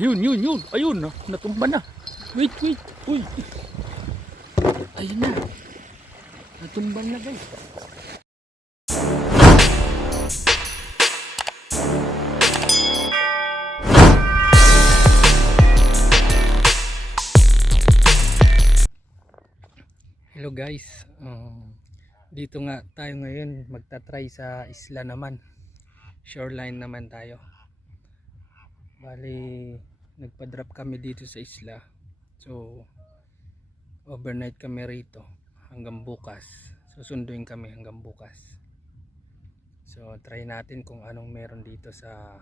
Yun. Ayun, natumba na. Wait. Uy. Ayun na. Natumba na guys. Hello guys. Dito nga tayo ngayon magta-try sa isla naman. Shoreline naman tayo. Bali, nagpa-drop kami dito sa isla. So, overnight kami rito hanggang bukas. Susunduin kami hanggang bukas. So, try natin kung anong meron dito sa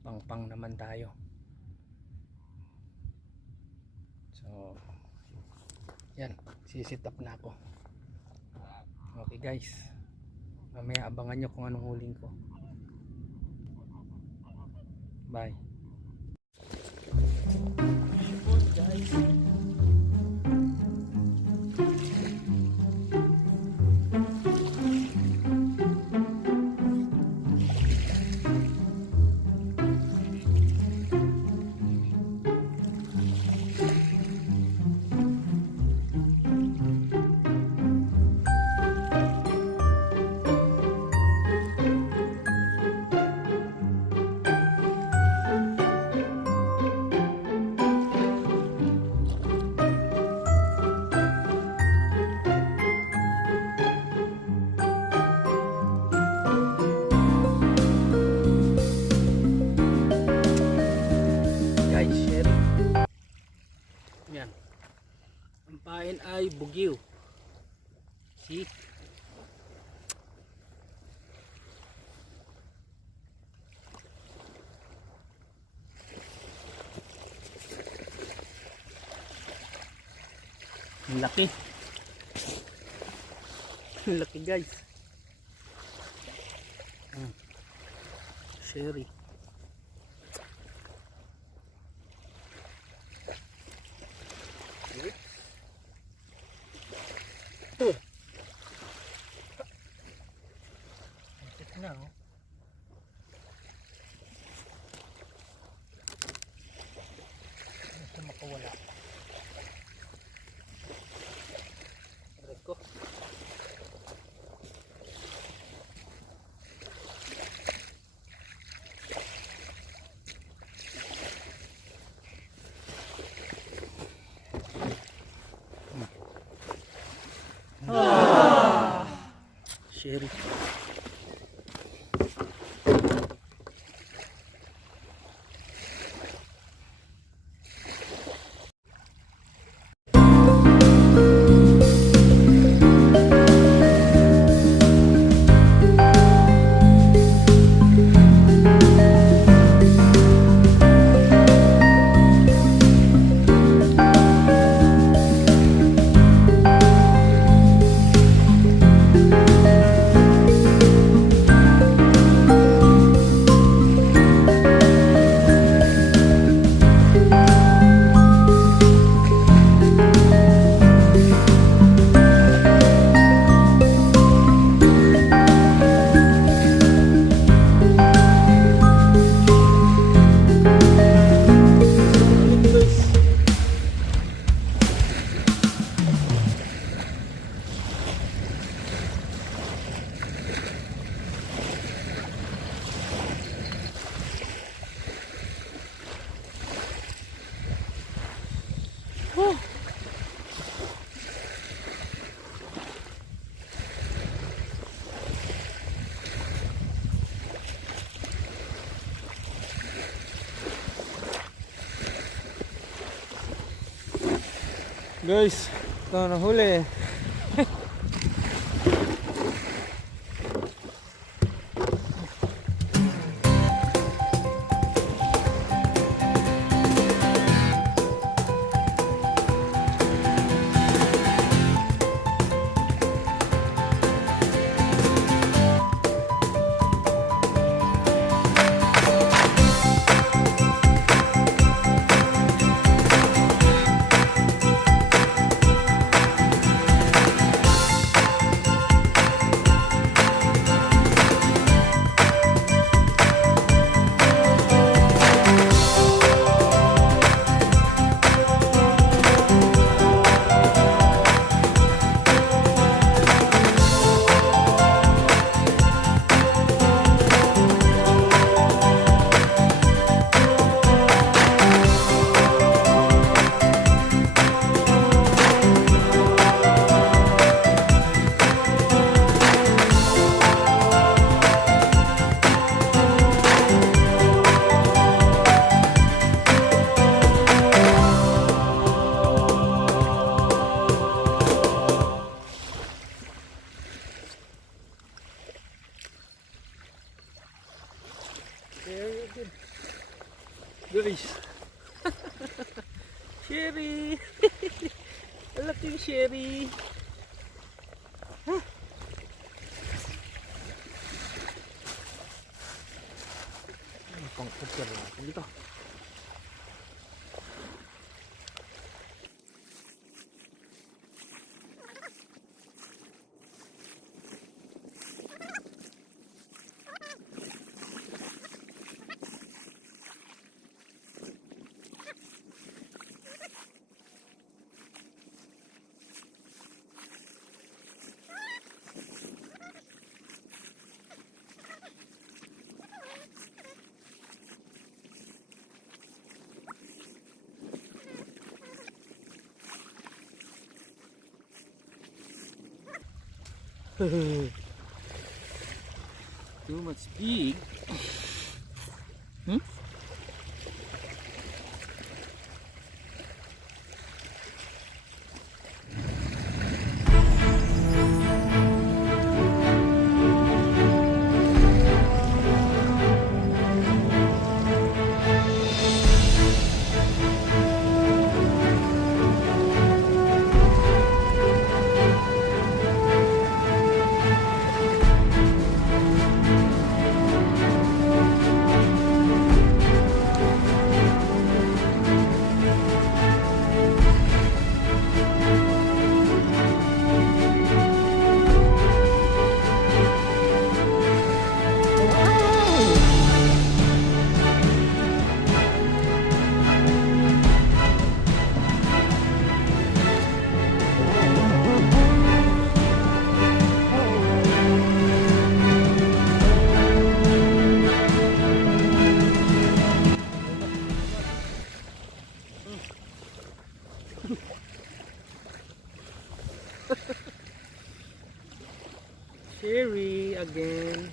Pangpang naman tayo. So, yan, sisit up na ako. Okay guys, mamaya abangan nyo kung anong huling ko. Bye guys. Yan. Ang pain ay bugiw. See? Ang laki. Ang laki guys. Sherry. Na oh. Ito makawala. Aray ko. Sherry. Guys, ito na huli. Guys. Sherry. Malaking sherry. Huh? Pang-cooker natin dito. Too much big. Hmm? Sherry again.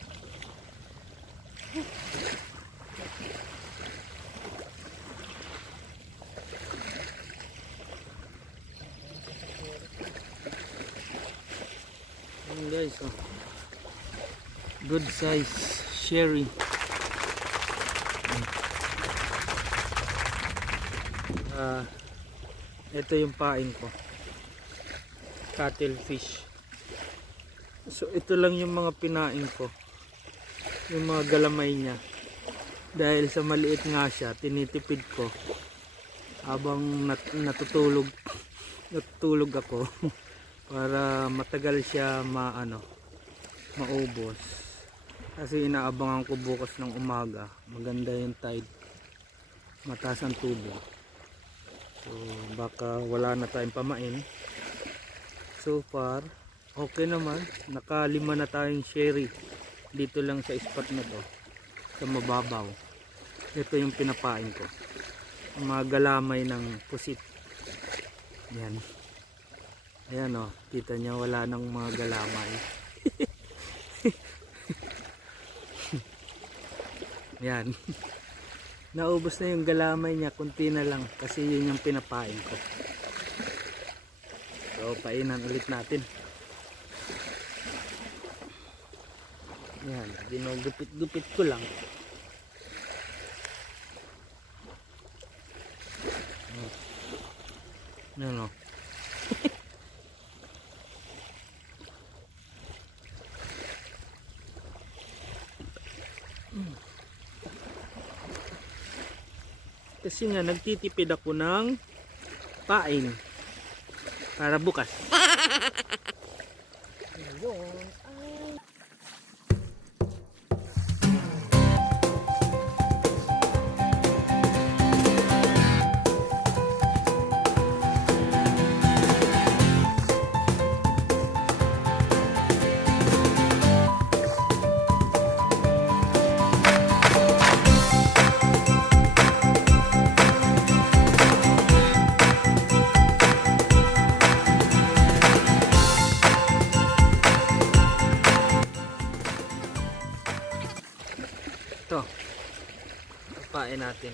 Ayan guys, oh. Good size sherry. Ito yung pain ko, cuttlefish. So ito lang yung mga pinain ko, yung mga galamay niya. Dahil sa maliit nga siya, tinitipid ko habang natutulog ako para matagal siya maubos. Kasi inaabangan ko bukas ng umaga, maganda yung tide, mataas ang tubo. So baka wala na tayong pamain. So far okay naman, nakalima na tayong sherry dito lang sa spot na to, sa mababaw. Ito yung pinapain ko, mga galamay ng pusit. Yan, ayan o, kita nyo wala nang mga galamay. Yan. Naubos na yung galamay niya, kunti na lang kasi yun yung pinapain ko. So painan ulit natin. Yan, ginugupit-gupit ko lang. Yan o. Kasi nga nagtitipid ako ng pain para bukas. Ito, papain natin.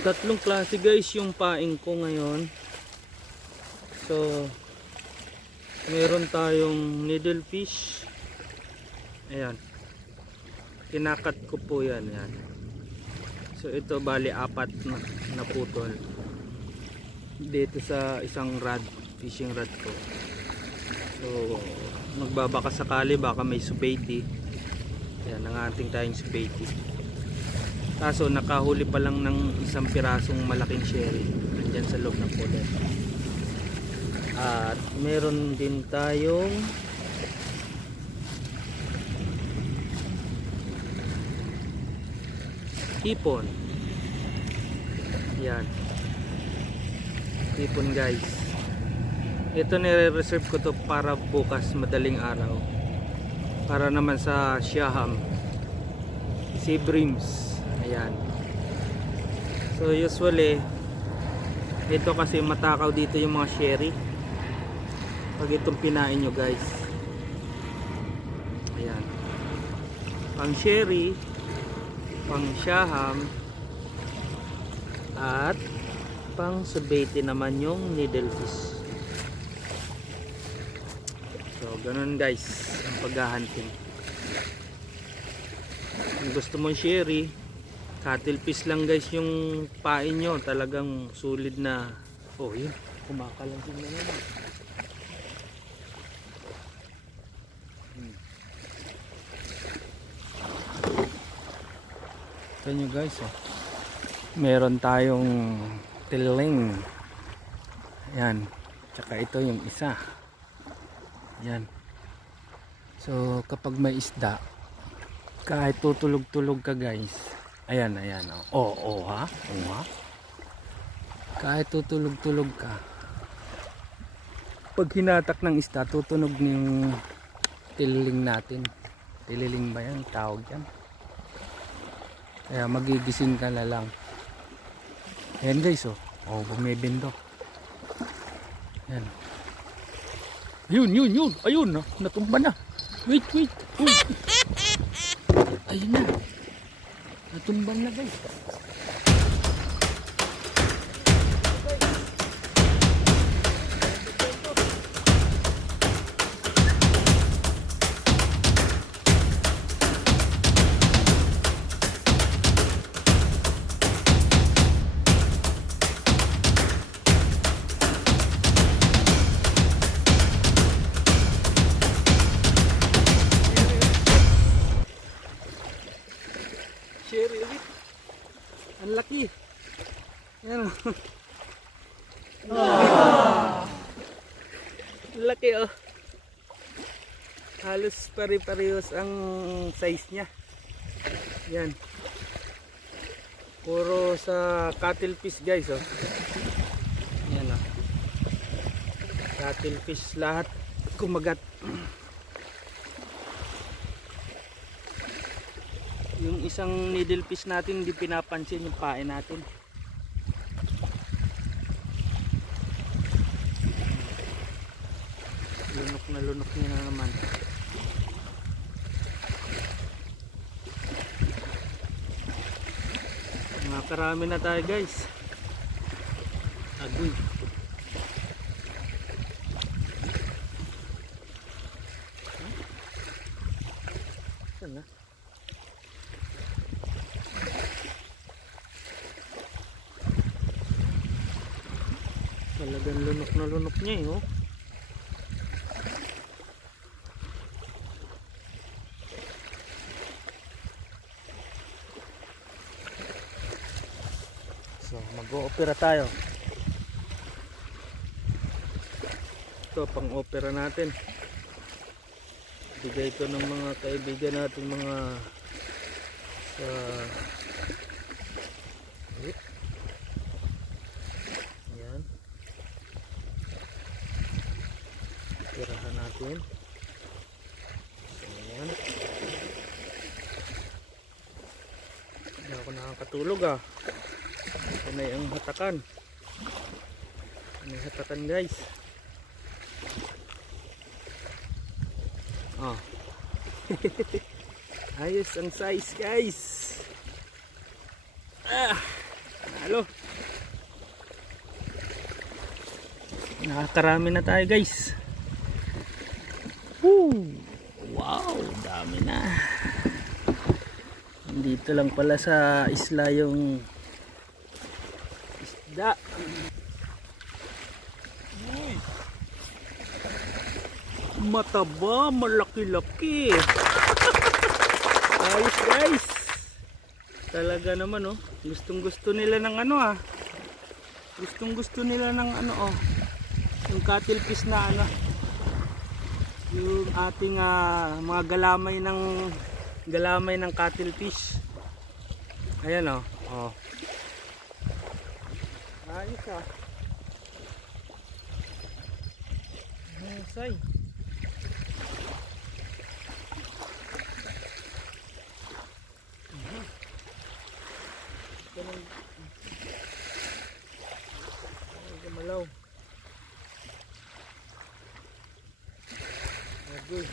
Tatlong klase guys yung paing ko ngayon. So meron tayong needlefish. Ayan, kinakat ko po yan, yan. So ito bali apat na putol dito sa isang rod, fishing rod ko. So magbabaka sakali baka may subaiti. Ayan, nanganting tayong subaiti. Kaso nakahuli pa lang ng isang pirasong malaking sherry andyan sa loob ng poder. At meron din tayong hipon. Yan, hipon guys. Ito nire-reserve ko to para bukas madaling araw, para naman sa Siaham, sea breams. Ayan. So usually ito kasi matakaw dito yung mga sherry pag itong pinain nyo guys. Ayan, pang sherry, pang Siaham, at pang subaiti naman yung needlefish. So ganun guys ang paghahunting. Kung gusto mong sherry, cuttlefish lang guys yung pain nyo, talagang solid na. Oh yun, kumakalansin na naman. Ito nyo guys, oh. Meron tayong tiling. Ayan, tsaka ito yung isa. Ayan. So kapag may isda, kahit tutulog-tulog ka guys, ayan, ayan, oh. Oo, ha? Oo, ha? Kahit tutulog-tulog ka, pag hinatak ng isda, tutunog yung tililing natin. Tililing ba yan? Tawag yan. Kaya magigising ka na lang. Ayan guys, oh. Oh, bumibindok. Ayan. Yun. Ayun, oh. Natumba na. Wait. Uy. Ayun na. Natumba na guys. Sherry ulit. Ang laki. Yan. Laki oh. Halos pare-parehos ang size niya. Yan. Puro sa cuttlefish guys oh. Yan oh. Cuttlefish lahat kumagat. Yung isang needlefish natin hindi pinapansin yung pain natin. Lunok niya na naman. Nakarami na tayo guys. Agoy. Saan na? Talagang lunok na lunok niya eh oh. So mag-o-opera tayo. Ito pang opera natin. Bigay ko ng mga kaibigan natin mga yan. Operahan natin. Ayan. Hindi ako nakakatulog ah. Panay ang hatakan. Panay hatakan guys. Oh. Ayos ang size guys. Halo. Nakakarami na tayo guys. Woo! Wow, dami na. Dito lang pala sa isla yung isda. Uy. Mataba, malaki-laki. Ayos guys. Talaga naman oh. Gustong-gusto nila ng ano ah. Gustong-gusto nila ng ano oh. Yung cuttlefish na ano. Yung ating mga galamay ng cuttlefish. Ayan oh. Oh. Ayos ah. Husay. Malaw. Agoy.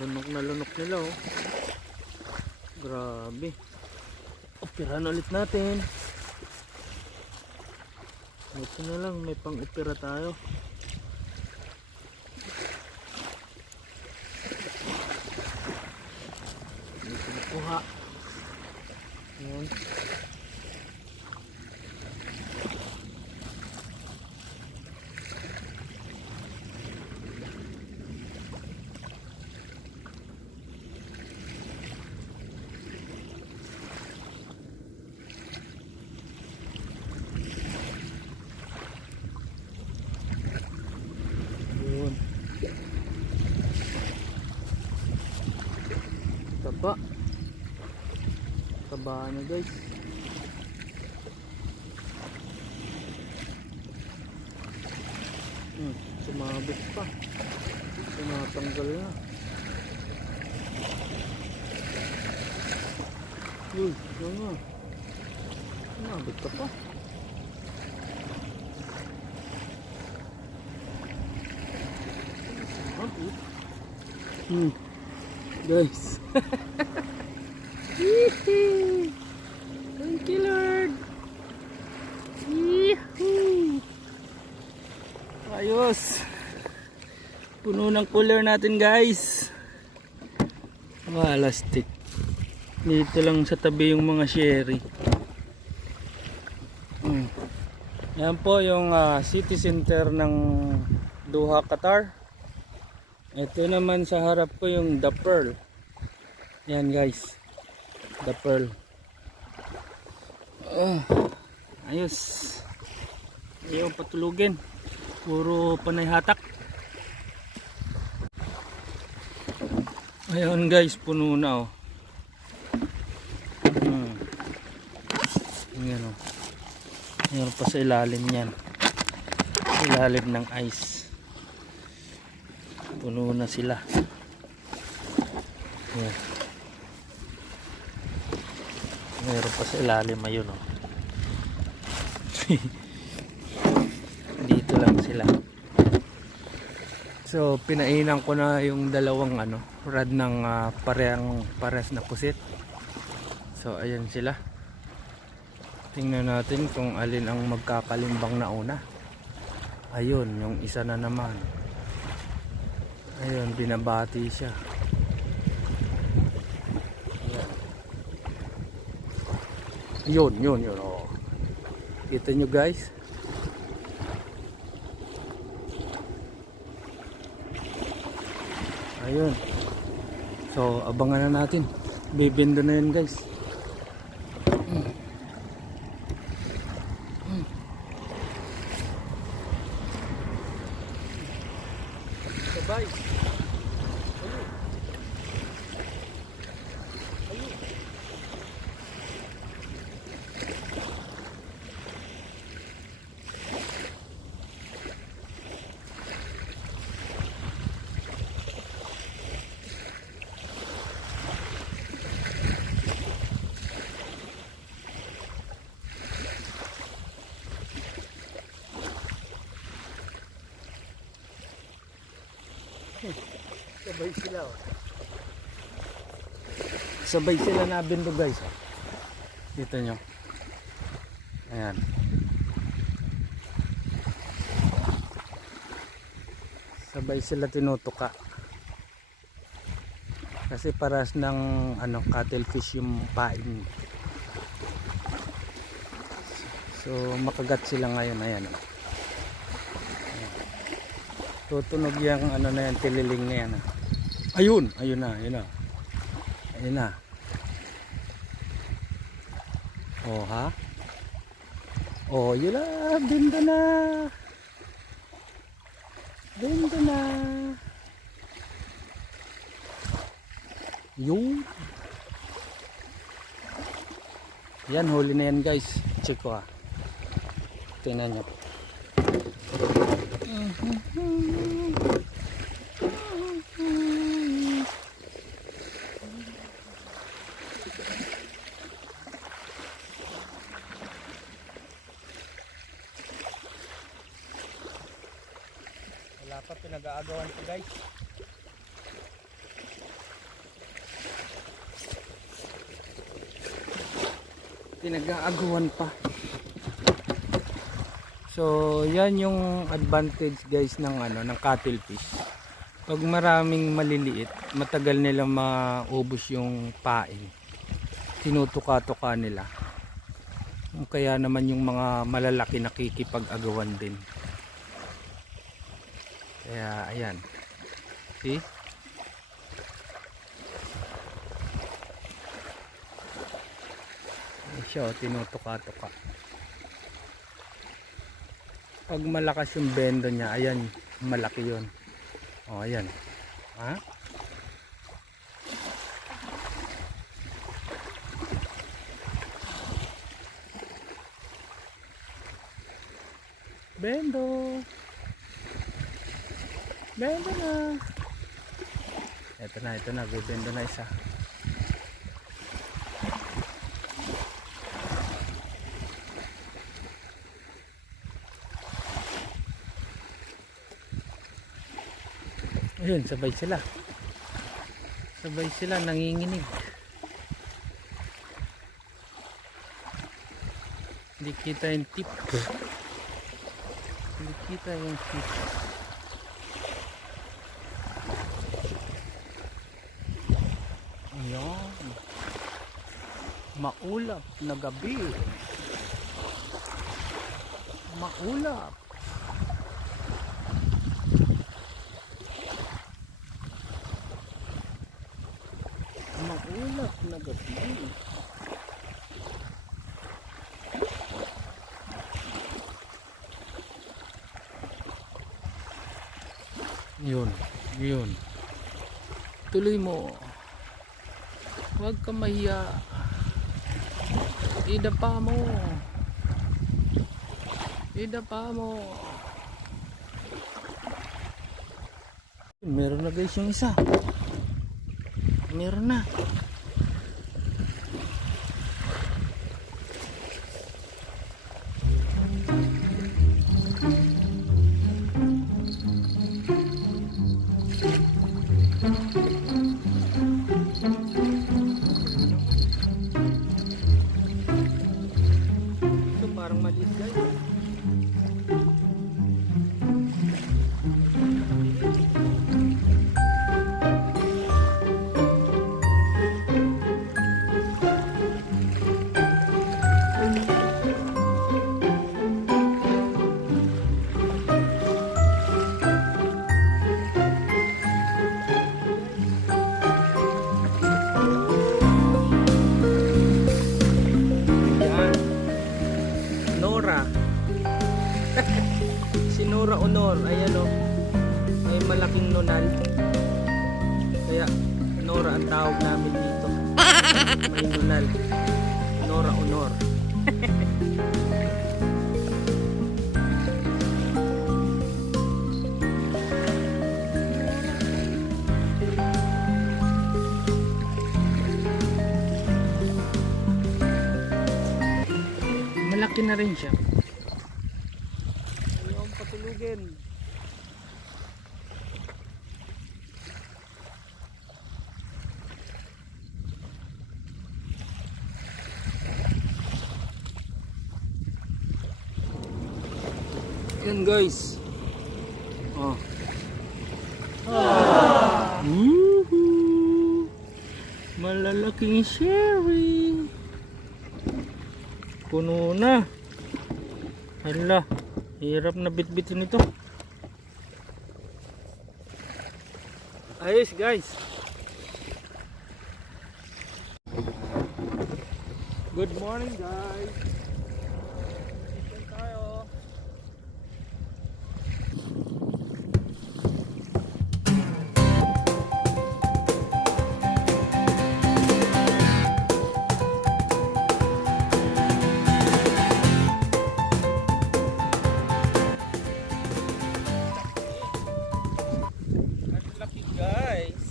Lunok na lunok nila oh. Grabe. Operahan ulit natin. Ito na lang, may pang opera tayo. Dito na kuha. Ayan. Taba. Taba na guys. Sumabit pa. Tumatanggal na. Uy, yan nga. Sumabit ka pa. Guys. Thank you Lord. Ayos. Puno ng cooler natin guys. Plastic. Dito lang sa tabi yung mga sherry. Yan po yung city center ng Doha, Qatar. Ito naman sa harap ko yung The Pearl. Yan guys, The Pearl. Ayos. Ayaw patulugin. Puro panay hatak. Ayun guys, puno na oh. Ayan oh. Ayan pa sa ilalim yan. Ilalim ng ice. Puno na sila. Ayan. Meron pa sa ilalim ayun oh. Dito lang sila. So pinainan ko na yung dalawang rad ng pares na pusit. So ayan sila. Tingnan natin kung alin ang magkakalimbang na una. Ayun, yung isa na naman. Ayun, binabati siya. Yun oh. Kita nyo guys. Ayun. So abangan na natin. Bibindo na yun guys. Sabay sila oh. Sabay sila nabindog guys oh. Dito nyo. Ayan. Sabay sila tinutuka. Kasi paras ng ano, cuttlefish yung pain. So makagat sila ngayon. Ayan. Ayan. Tutunog yung ano na yan, tililing na yan. Ayun, ayun na, ayun na. Ayun na. Oh ha? Oh, yun na, bindo na. Bindo na. Yun. Yan, huli na yan guys. Check ko ha. Tingnan nyo. Wala pa, pinag-aagawan ko guys. Pinag-aagawan pa. So yan yung advantage guys ng ano, ng cuttlefish. Pag maraming maliliit, matagal nilang maubos yung pain. Tinutuka-tuka nila. Kaya naman yung mga malalaki nakikipag-agawan din. Kaya ayan. See? Siya tinutuka-tuka. Pag malakas yung bendo niya, ayan, malaki yun. O ayan. Ha? Bendo. Bendo na. Ito na, bibendo na isa. Ayun, sabay sila. Sabay sila nanginginig. Hindi kita yung tip. Hindi kita yung tip. Ayan. Maulap na gabi. Maulap. Maulap na gabi. Yun. Tuloy mo. Huwag ka mahiya. Idapa mo. Meron na guys yung isa. Meron na. Ito parang maliit guys. Si Nora Honor, ayan o, may malaking nunal, kaya Nora ang tawag namin dito. May nunal, Nora Honor. Malaki na rin siya. Patulugin. Yan guys. Oh. Malalaking sherry. Puno na. Hala, hirap na bitbitin ito. Ayos guys. Good morning guys. Chicken tayo. Ang laki guys.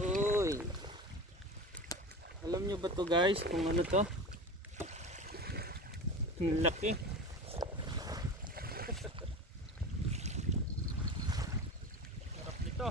Uy. Alam nyo ba to guys kung ano to? Ang laki. Sarap nito.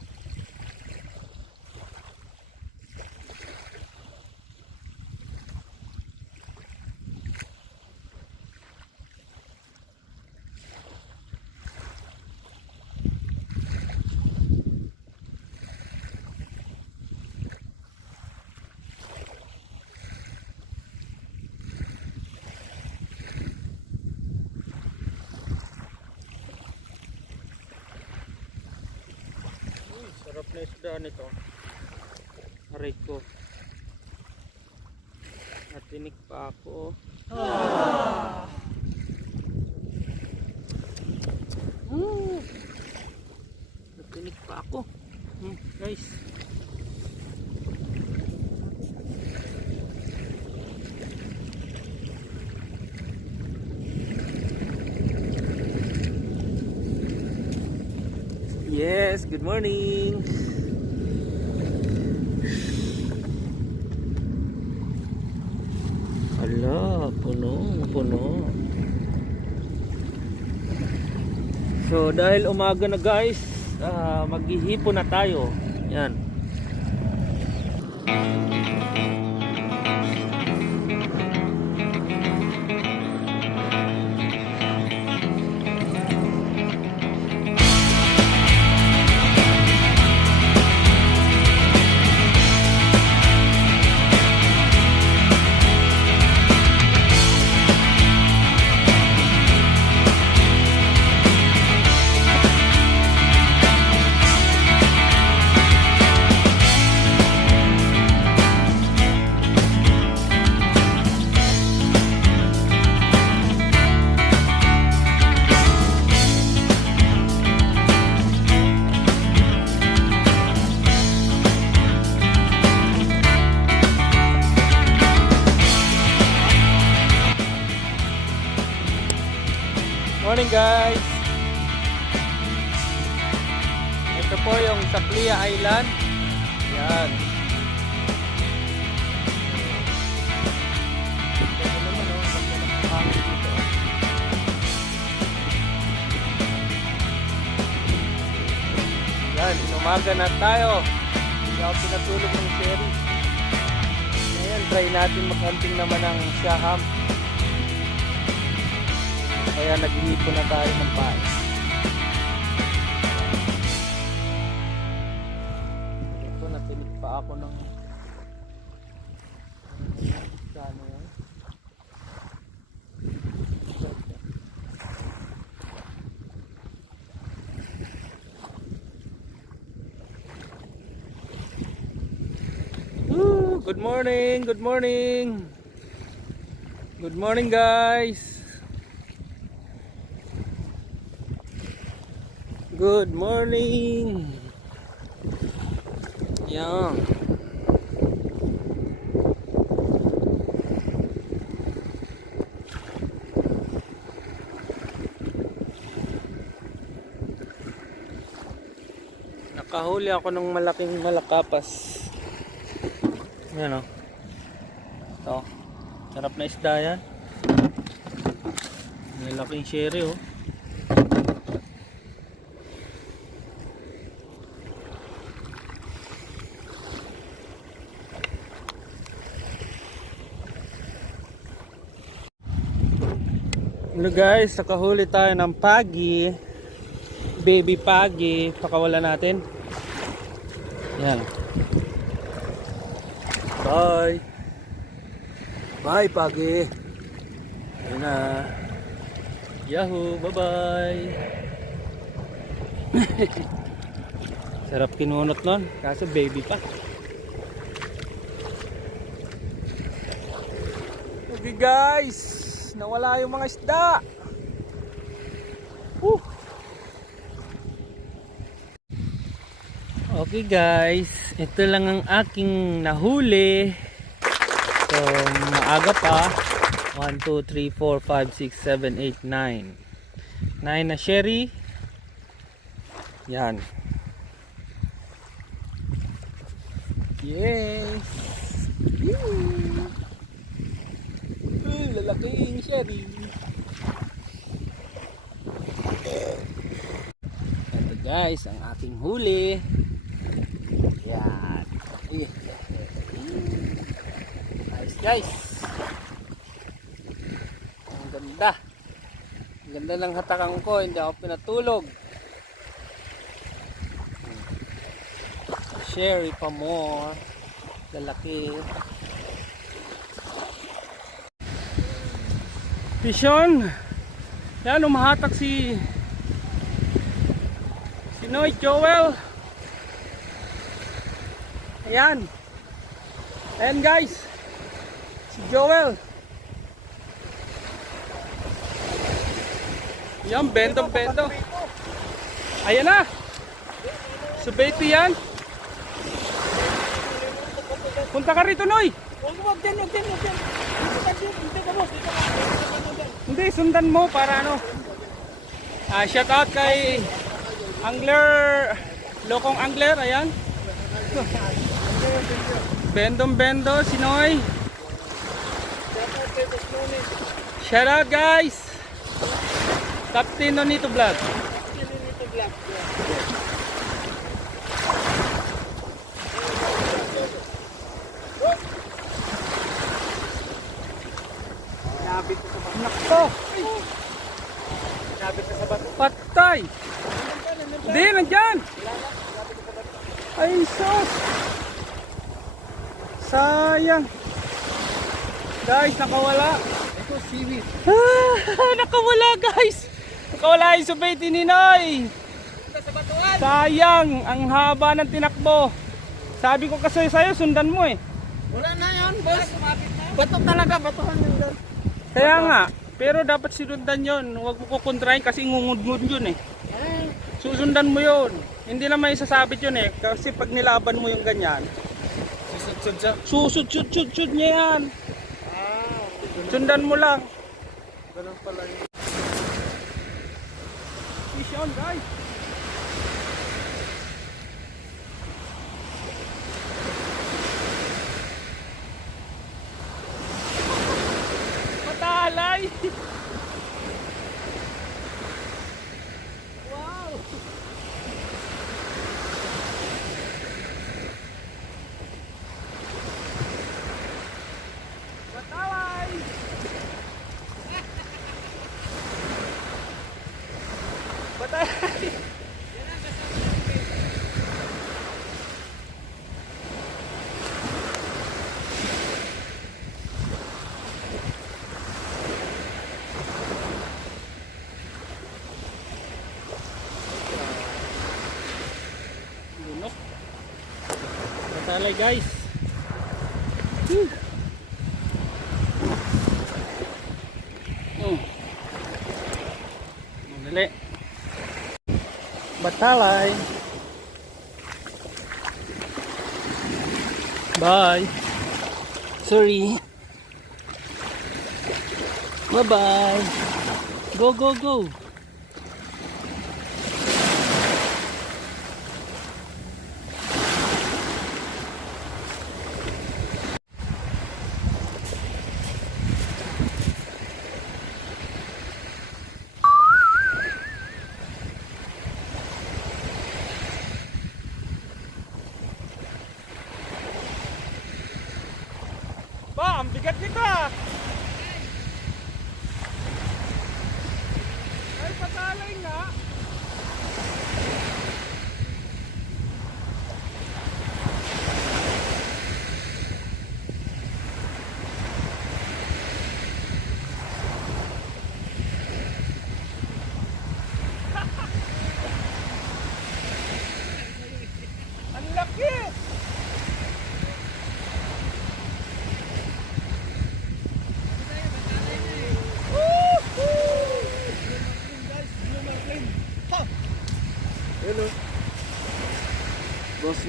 Sarap na isda nito. Aray ko. Natinik pa ako. Natinik pa ako. Guys. Yes, good morning. Ala, puno. So dahil umaga na guys, maghihipon na tayo. Yan. Morning guys. Ito po yung Saklia Island. Yan. Ito naman oh, pagpapahangin dito. Yan, inumaga na tayo. Hindi ako pinatulog ng sherry. Ngayon, try natin mag-hunting naman ng siyaham. Kaya nag-ihipon na tayo ng pain. Ito, natinig pa ako ng ano yan. Good morning, good morning. Good morning guys. Good morning. Yan. Nakahuli ako ng malaking malakapas. Yan o. Ito. Sarap na isda yan. Malaking sherry o. Hello guys, nakahuli tayo ng pagi. Baby pagi. Pakawala natin. Yan. Bye. Bye pagi. Ayun na. Yahoo, bye bye. Sarap kinunot nun, kaso baby pa. Okay guys, nawala yung mga isda. Okay guys, ito lang ang aking nahuli. So maaga pa. 1, 2, 3, 4, 5, 6, 7, 8, 9 na sherry. Yan. Yes. Lalaking sherry. Ito guys, ang aking huli. Yan. Nice guys. Ang ganda. Ang ganda ng hatakan ko, hindi ako pinatulog. Sherry pa more. Lalaki. Pishon. Yan, umahatak si Noy Joel. Ayan. Ayan guys. Si Joel. Yan, bendo. Ayan na. Subeito yan. Punta ka rito, Noy. Huwag dyan. Hindi, sundan mo para ano. Shout out kay Angler, Lokong Angler, ayan. Bendo, si Noy. Shout out guys. Captain Nonito Vlog. Nakto. Patay. Hindi, nandyan. Ay, sus. Sayang. Guys, nakawala. Ito, seaweed. Nakawala guys. Nakawala yung subayti ni Noy. Sayang, ang haba ng tinakbo. Sabi ko kasi sa'yo, sundan mo eh. Wala na yun, boss. Bato talaga, batuhan yun doon. Kaya nga, pero dapat sinundan yon. Huwag mo kukontrahin kasi ngungud-ngud yun eh. Susundan mo yun. Hindi naman isasabit yun eh. Kasi pag nilaban mo yung ganyan, susud niya yan. Sundan mo lang. Ganun pala yun. Fish on guys. Matalay. Wow. Matalay. Matalay. Lunok. Matalay guys. Madali. Batalay. Bye. Sorry. Bye bye. Go. Ba, ang bigat nito ah.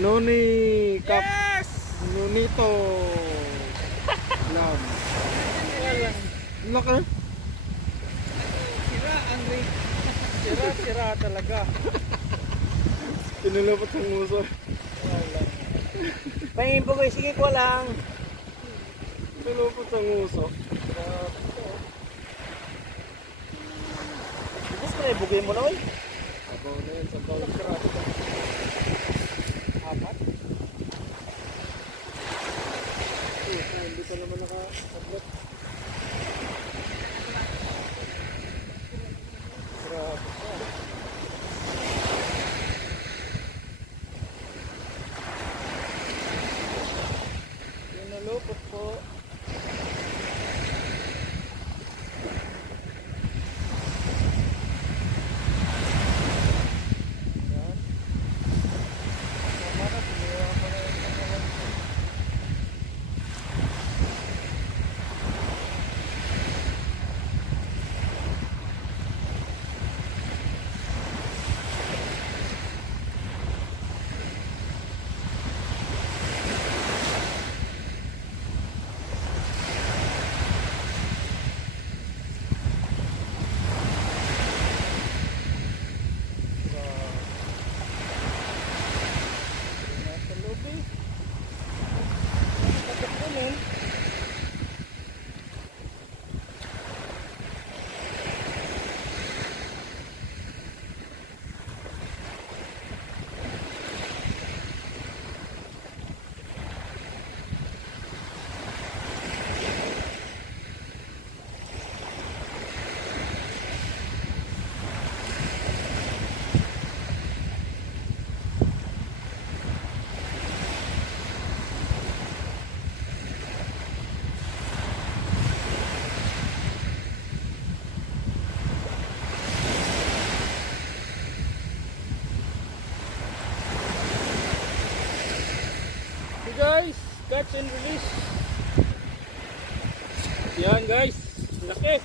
Noni Cup. Yes! Nonito. Lam. Walang. Laki. Sira ang rate. Sira talaga. Pinulupot sa nguso. Pahingin po kayo, sige ko lang. Pinulupot sa nguso. Gusto na ibugay mo na, oy. Sabaw na yan, sabaw. Apat. Hindi pa naman naka-tablet. Grabe ka. Pinulupot po. Yan. Tama na, piniwa ko na yung mga. Nasa loob eh. Pagkakunin. Okay guys, catch and release. Yan guys, laki.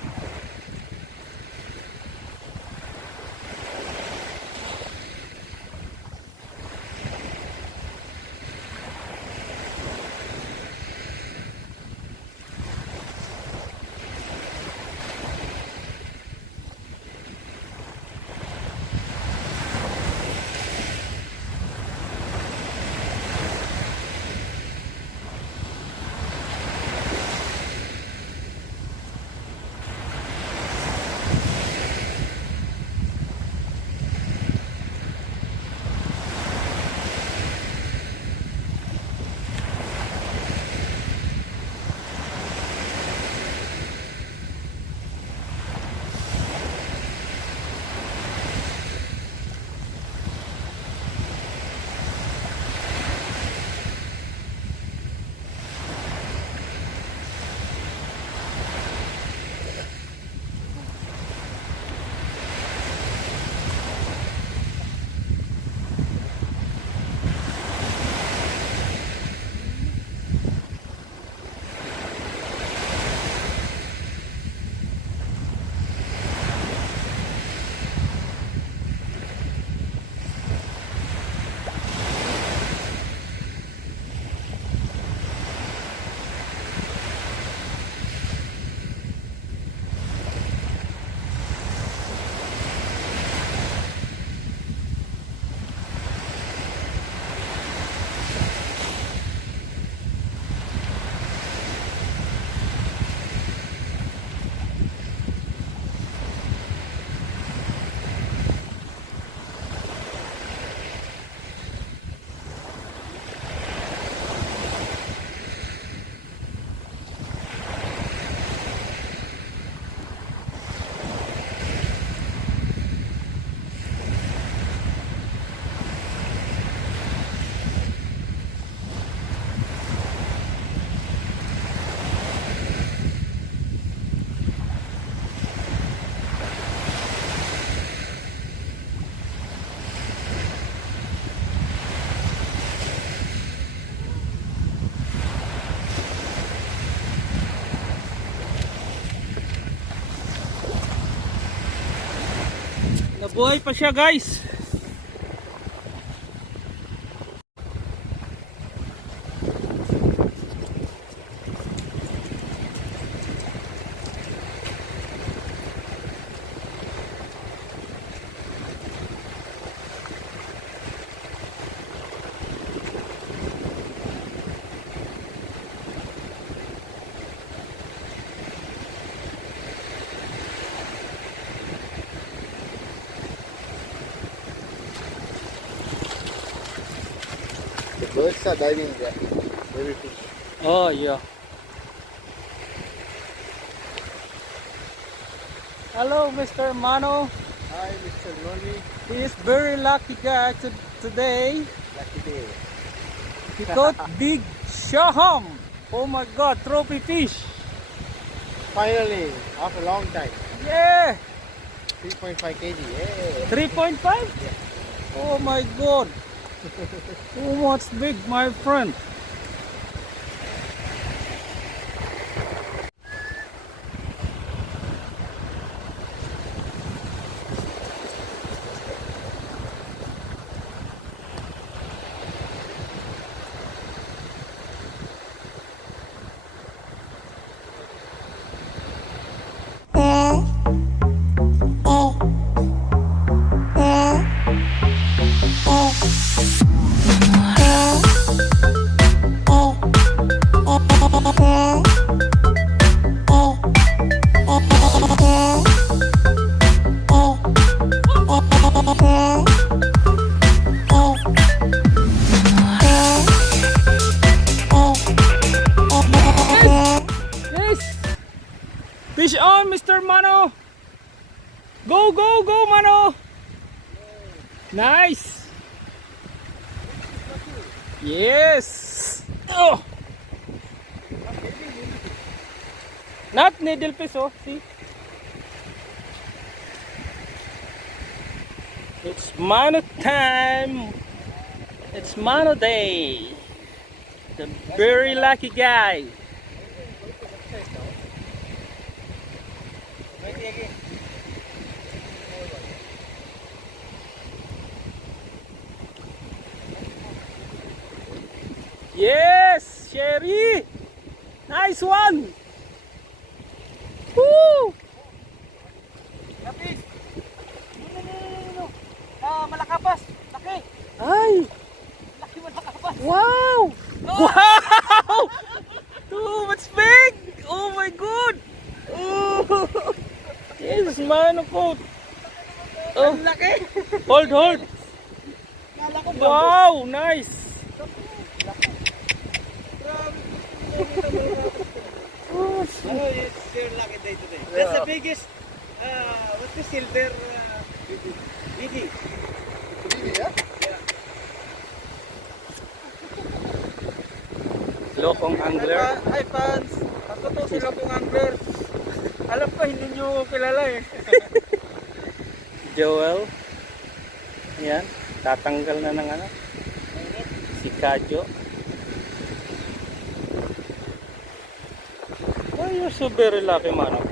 Nabuhay pa siya guys. Birds are diving there. Baby fish. Oh, yeah. Hello, Mr. Mano. Hi, Mr. Noni. He is very lucky guy today. Lucky day. He caught big shaham. Oh my God, trophy fish. Finally, after a long time. Yeah. 3.5 kg. Yeah. 3.5? Oh my God. Too much big, my friend. Yes. Fish on, Mr. Mano. Go, go, go, Mano. Nice. Yes. Oh. Not needle fish, oh. See. It's Mano time. It's Mano day. The very lucky guy. Yes, Sherry. Nice one. Woo! Lapis. No. Malakapas. Laki. Ay, Laki malakapas. wow. Wow! Too much big. Oh my God. Oh. Yes, Mano coat. Oh, Laki. hold, hold. Kala ko Wow, nice. Ano is your lucky day today? That's the biggest, what's the silver, BD? Yeah? Lokong angler. Hi fans! Ako to sila pong angler. Alam ko hindi nyo kilala eh. Joel. Yan, tatanggal na ng ano. Si Kadyo. Why you're so very lucky, Mano?